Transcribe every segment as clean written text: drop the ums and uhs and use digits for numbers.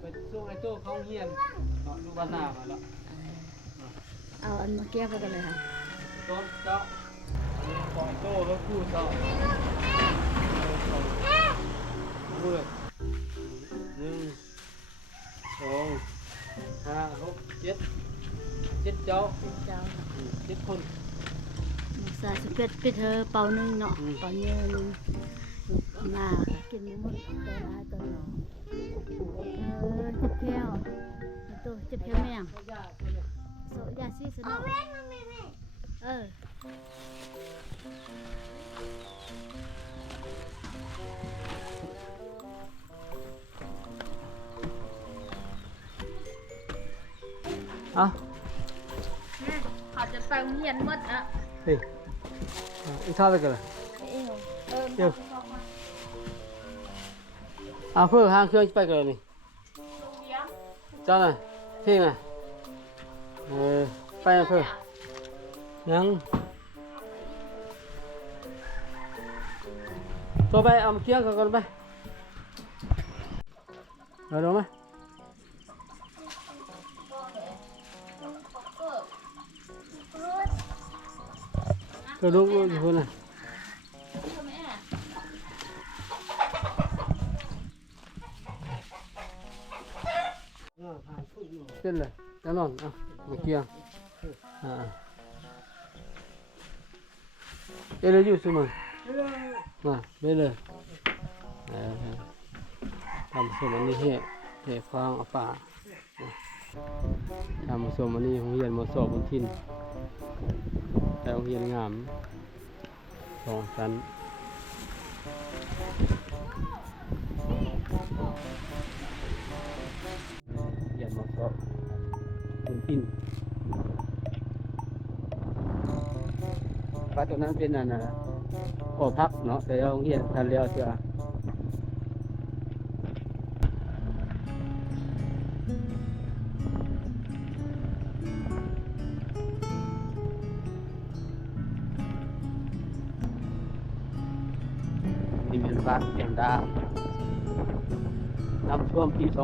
ไปส่งไอ้โต้เข้าเฮียนเนาะดูบ้านหน้ามาแล้วเอาอันมาเกี่ยวกันเลยค่ะต้นเจ้าอันนี้ปล่อยโต้แล้วพูดเจ้าพูด1 2 3 4 5 6 7เจ้า7 คนสายสเปดไปเธอเป่าหนึ่งเนาะเป่าเยอะนึงมากินหมดตัวร้ายตัวหนอจิบแก้วตัวจิบแก้วแมงโซยาซีสนอเขาจะไปเรียนหมดอ่ะเฮ้ยอีกท่าไปกันเลยเดี๋ยวเพื่อหางเครื่องไปกันเลยนี่เจ้าน่ะเที่ยงน่ะไปเพื่อยังตัวไปเอาเคี้ยวกันไปเอาดูไหมก็ลูกอยู่คนน่ะเส้นเลยจะนอนมาเกี่ยงเลยอยู่สมัยมาไปเลยทำสมอันนี้เหตุฟางเอาป่าทำสมอันนี้ของเรียนมาสอบบนทินแต่ของเรียนงาม2 ชั้นเรียนมาสอบบนทินป้าตัวนั้นเป็นอันน่ะขอพักเนาะแต่เราเรียนทันแล้วเจ้าที่เป็นบ้านเพียงดาวน้ำท่วมปี2018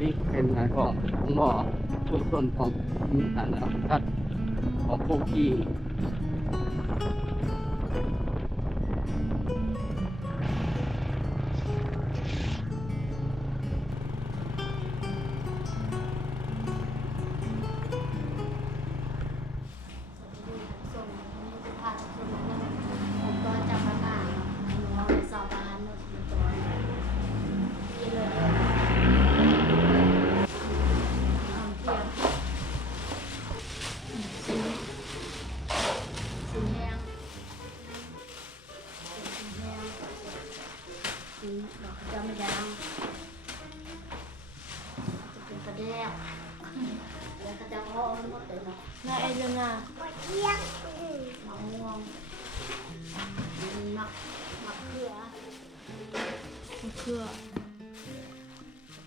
นี่เป็นงานของหมอชุมชนของอันทัดของพวกที่จะไม่ดังจะเป็นกระเดียวแล้วก็จะห่อหมดเลยเนาะน่าไอ้เรื่องน่ะมะม่วงมะเขือ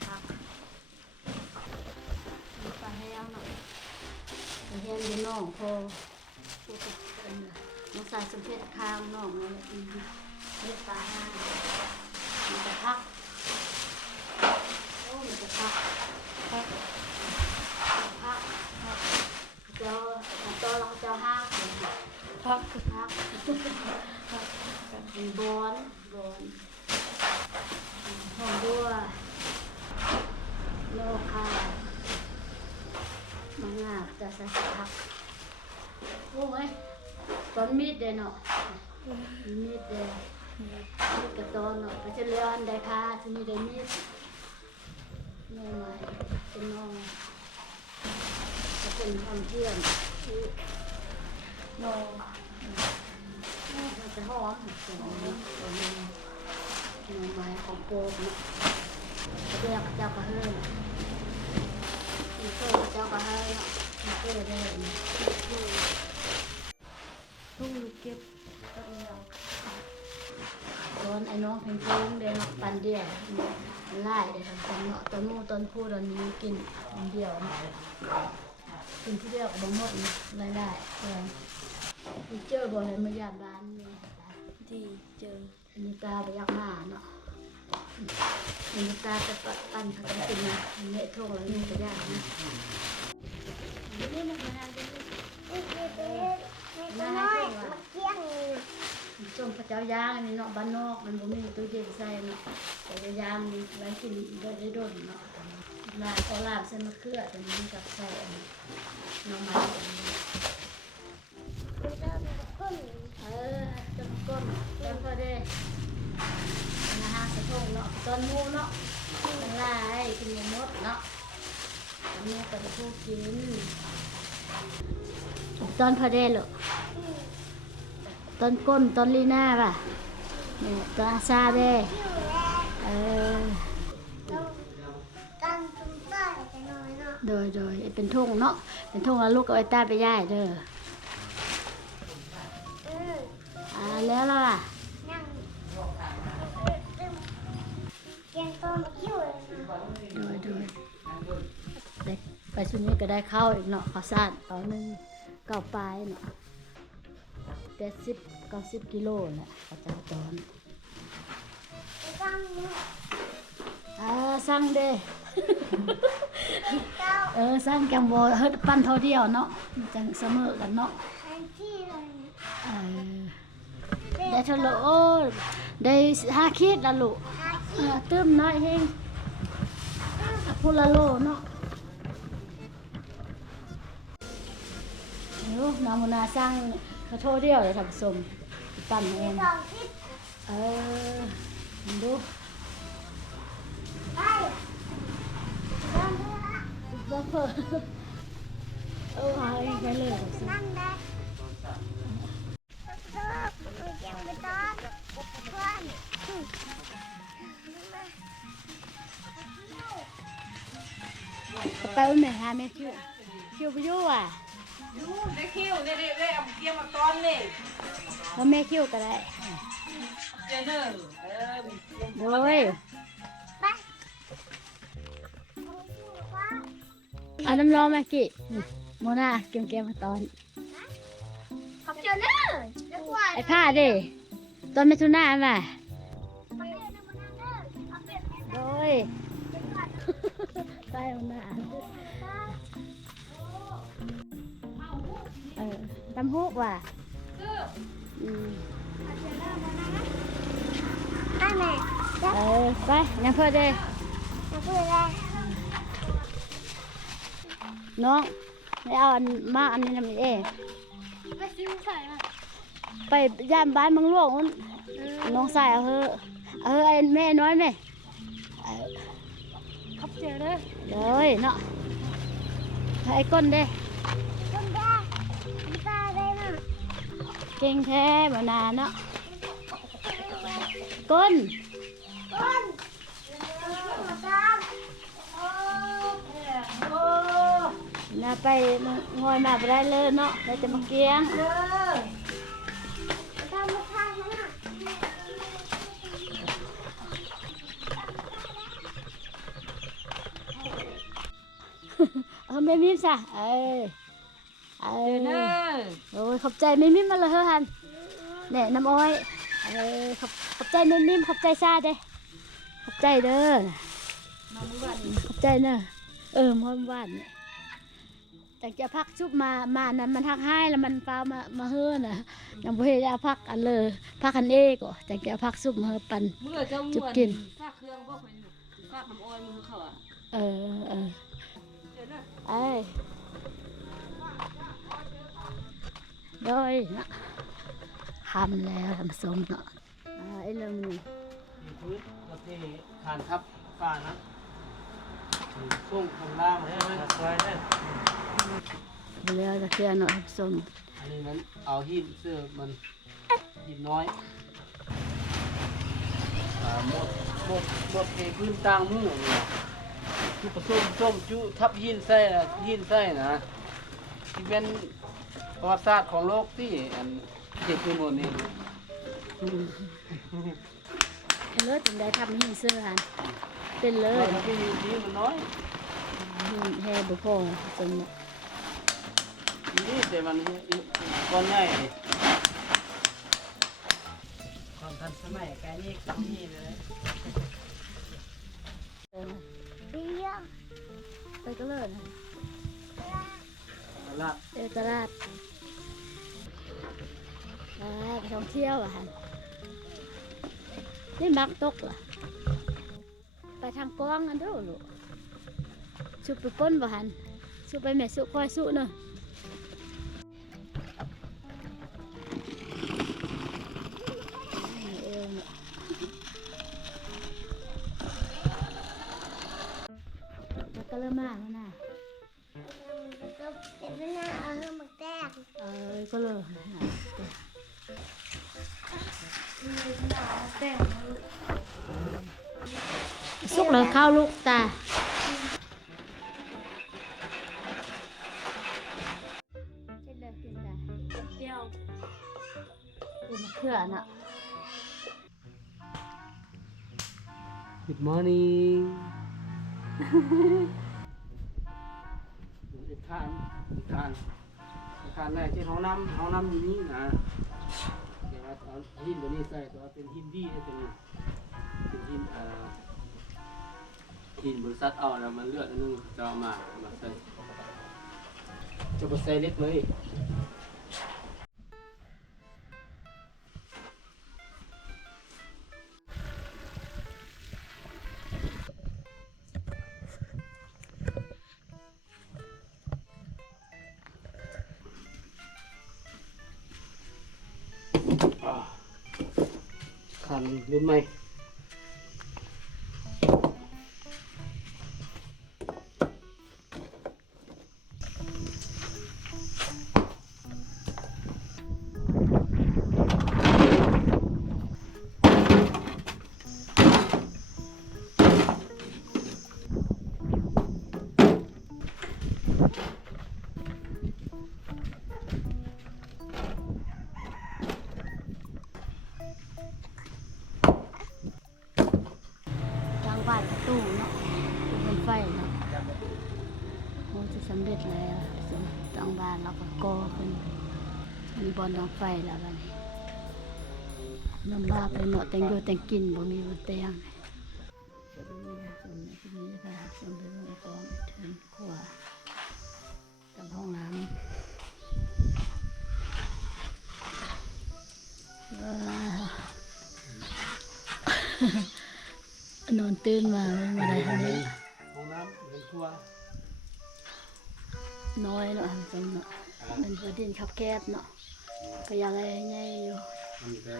ครับมีปลาแห้งเนาะปลาแห้งอยู่น่องพอผู้เป็นน้องสายสมเพชข้ามน่องเลยนี่ปลามันจะพักมันจะพักเจ้าเราเจ้าห้างพักเป็นบอนหอมด้วยโลคามังงาจะใส่พักโอ้ยตอนมีดเดนเนาะมีดเดนกระตอนเนาะก็จะเลี้ยงได้ค่ะจะมีได้มีดน้องใหม่เป็นน้องจะเป็นคนเพื่อนน้องมันจะหอมเป็นน้องใหม่ของโป๊กเนาะเรียกเจ้ากระเฮือนเจ้ากระเฮือนเนาะเจ้าได้ทุ่งเก็บต้นเราไอ้น้องเพลงเพลงเดี๋ยวปันเดียวไล่เดี๋ยวทำเป็นเนาะต้นมูต้นพูตอนนี้กินเดียวกินที่เดียวกับบะหมดไล่เลย เจอบ่ให้มายามบ้านนี่ ดีเจอ มีตาไปยักมาเนาะมีตาไปปั่นเขาจะกินนะเละทุ่งแล้วนี่ก็ยากนะนี่มันมาได้ส้มพระเจ้าย่างอันนี้เนาะบ้านนอกมันบ่มีตู้เย็นใส่เนาะแต่จะย่างนี่ไว้กินได้โดนเนาะลาเอาลาบใส่มะเขือตัวนี้กับใส่อันนี้น้องไม้อันนี้ต้นก้นต้นก็ได้นะฮะสะโพกเนาะต้นมูเนาะมันลายกินหมดเนาะอันนี้ก็จะพูดกินต้นพอได้หรอต้นก้นต้นลีน่าป่ะเนี่ยต้นอาซาเด้โดยเป็นทุ่งเนาะเป็นทุ่งแล้วลูกเอาไอ้ตาไปย่ายเด้อแล้วล่ะโดยไปชุดนี้ก็ได้เข้าอีกเนาะข้าวสารเอาหนึ่งเก้าปลายเนาะ80-90 กิโลแหละข้าวเจ้าตอนสั่งเด้สั่งแกงโบเฮ็ดปั้นเท่าเดียวเนาะจังเสมอกันเนาะได้เท่าไหร่โอ้ได้5 ขีดละลูกตื้มน้อยเฮงพูละโลเนาะน้ำมันนาสร้างกระโถเดียวเลยทำสมปั่นเองดูบ้าเพิ่มหายไปเลยนั่งได้ไปอุ้มแม่หาแม่คิวไปอยู่อ่ะได้คิวได้เอาเกี่ยวมาตอนนี่ แล้วแม่คิวก็ได้เจเนอร์โดยเอาน้ำร้อนมากี่โมนาเกี่ยวมาตอนขับเจเนอร์ไอ้ผ้าดิตอนเมทุน่ามาโดยใต้โมนาตำฮุกว่ะไปยังเพื่อเด้น้องไม่เอาอันมาอันนี้ทำเองไปย่านบ้านมังหลวงน้องสายเอาไอ้แม่น้อยไหมขับเจอเลยเนาะไอ้ก้นเด้เก่งแท้บานานเนาะก้นน่าไปงอยมาไปได้เลยเนาะได้แต่มาเกียงไม่มีซะโอ้ยขอบใจไม่มีมาเลยฮันเนี่ยน้ำอ้อยขอบใจไม่มีขอบใจซาเด้ขอบใจเด้อขอบใจเนอะมอมหวานเนี่ยแต่จะพักชุบมานั้นมันทักให้แล้วมันฟ้ามาเฮือน่ะยังบ่เฮ็ดพักอันเลยพักอันเอกก็แต่จะพักชุบมาปันจุบกินฝากเครื่องบ่ค่อยฝากน้ำอ้อยมือเขาอ่ะโดยนะทำแล้วทำส้มเนาะไอ้เรื่องนี้พื้นเราเทฐานทับฝ้านะส่งข้างล่างให้มันสวยได้แล้วจะเคลียร์เนาะทำส้มอันนี้มันเอาหินเสื้อมันหินน้อยหมดเทพื้นต่างมือเนี่ยคือผสมส้มจุทับหินไส้นะที่เป็นประวัติศาสตร์ของโลกที่อันเก็บขึ้นหมดนี่เลิศถึงได้ทำหินเสื้อหันเป็นเลยที่มันน้อยแห่บุพงจน นี่แต่มันก้อนใหญ่ความทันสมัยการนี่ก็นี่เลย เบี้ยไปก็เลยนะ ตลาด ตลาดไปท่องเที่ยวอ่ะฮะนี่มักตกเหรอไปทางกองกันด้วยลูกสุไปป้นบ่หันสุไปแม่สุคอยสุเนอะก็เริ่มมากแล้วนะก็เป็นหน้าเอาเริ่มมาแตกก็เลยสุกเลยข้าวลูกตาเช็ดเลยกินตาเที่ยวเป็นเขื่อนอ่ะ Good morning อีกคานแรกที่ห้องน้ำอยู่นี่นะเดี๋ยวเอาหินตัวนี้ใส่ตัวเป็นหินดีตัวนี้เป็นหินบริษัทเอาแล้วมันเลือดนึงจะเอามาใส่จะไปใส่เล็กเลยขันรุ่นใหม่บาดประตูเนาะเป็นไฟเนาะโอ้จะสำเร็จแล้วตั้งบ้านแล้วก็ก่อขึ้นมีบอลน้องไฟแล้วบัดนี้น้ำบ้าไปเนาะแต่งอยู่แต่งกินบ่มีบนเตียงจะมีค่ะสมเป็นกองเทินครัวกับห้องน้ำนอนตื่นมาไม่ได้ทำนี้ ห้องน้ำเป็นครัว น้อยเนาะจังเนาะเป็นประเด็นขับแคบเนาะก็ยังไงไงอยู่ มันแต่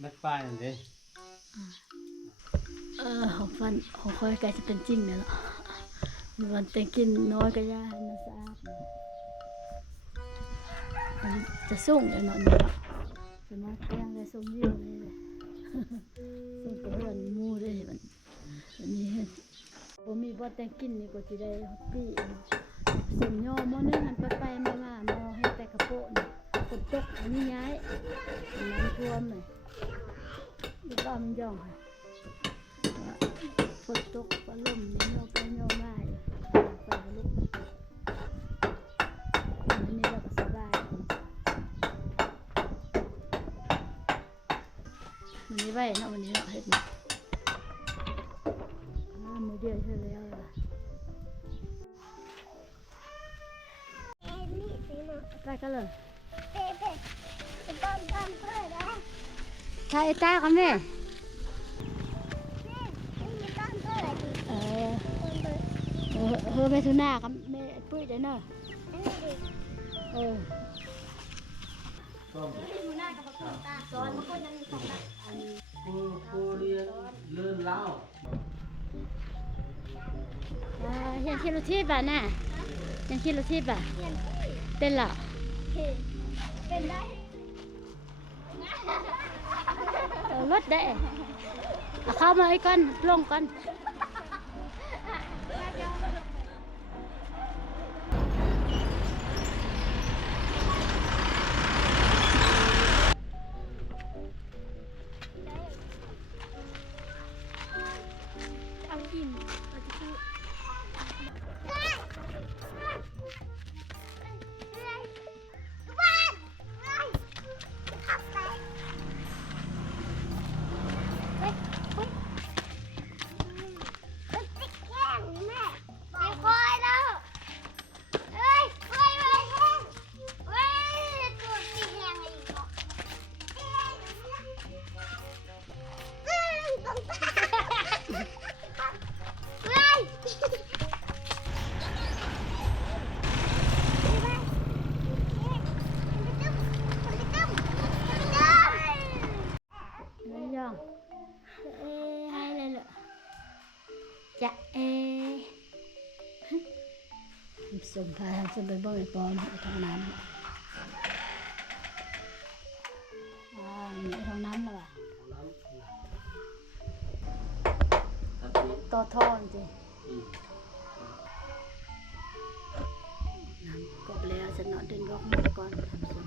แบกป้ายนั่นเด้ ของฟันของค่อยใกล้จะเป็นจริงเนี่ยเนาะมีวันแต่งกินน้อยก็ยากมันสะอาดมันจะส่งเลยเนาะเนี่ยจะมาเตียงเลยส่งยิ้วเลยส่งกระเพื่อนมูเลยวันนี้ผมมีบ่แต่งกินนี่ก็จะได้ฮอปปี้เส้นย่อมอนึงหันไปมามอให้แต่กระโปงฝนตกอันนี้ย้ายน้ำท่วมเลยดูบ้ามันย่องค่ะฝนตกปลมย่อไปย่อมาอยู่ไปลุกอันนี้เราก็สบายวันนี้ไว้นะวันนี้เราเห็ดมือเดียวเท่าแล้วไปกันเลยใช่ตากันแม่ไปทุน่ากับแม่ปุ้ยเด้อเนาะกูเรียนเลื่อนเล่ายังคิดรถที่ป่ะน่ะยังคิดรถที่ป่ะเป็นหรอเป็นได้รถได้เข้ามาอีกก่อนลงก่อน จะเอสมพาสมไปบ่อยปอนทางน้ำมีทางน้ำแล้วอ่ะ น้ำครับนี่ ต่อท่อนสิ อืม น้ำกบแล้วฉันนอนดึงยกมือก่อนทำสม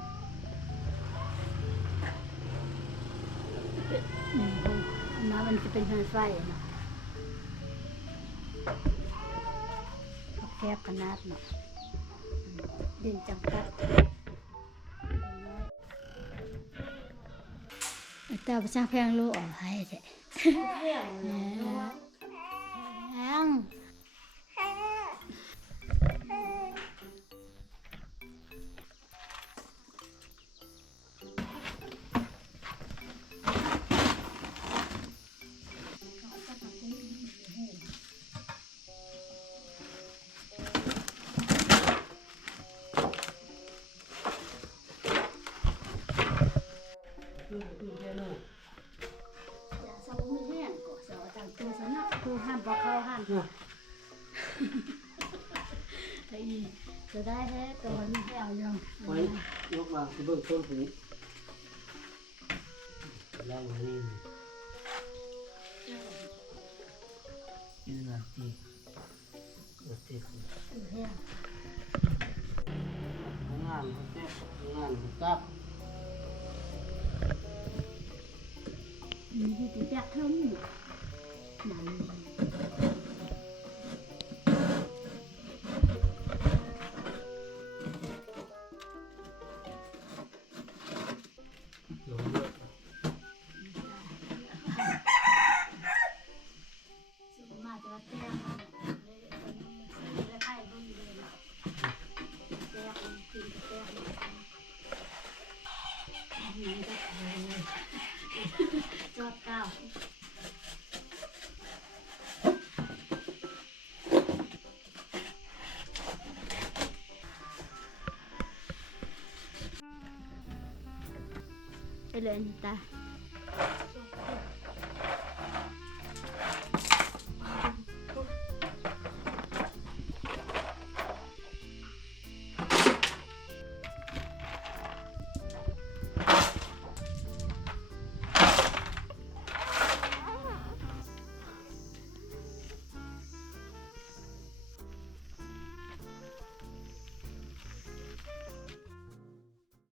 น้ำมันจะเป็นไฟไฟเนาะแคบขนาดเนาะดินจำกัดแต่ภาษาแพงรู้ออกให้ใช่แพงจะสมมือแห้งก็สอต่างตัวสนะคือห้ามพอเข้าห้ามไอ้จะได้แท้ตัวนี้แห้งยัง ไว้ยกวางที่เบื้องต้นตรงนี้แล้ววันนี้ยืนหลังตีหลังตี แห้ง งานเขาเจ็บงานเขาจับ มีที่จะเท่านี้นั่น ลงเยอะ สุมาจะแก้เลยแล้วไข่บุ้งเลยแก้กินแก้นี่ก็จอดเก้าไปเลยตา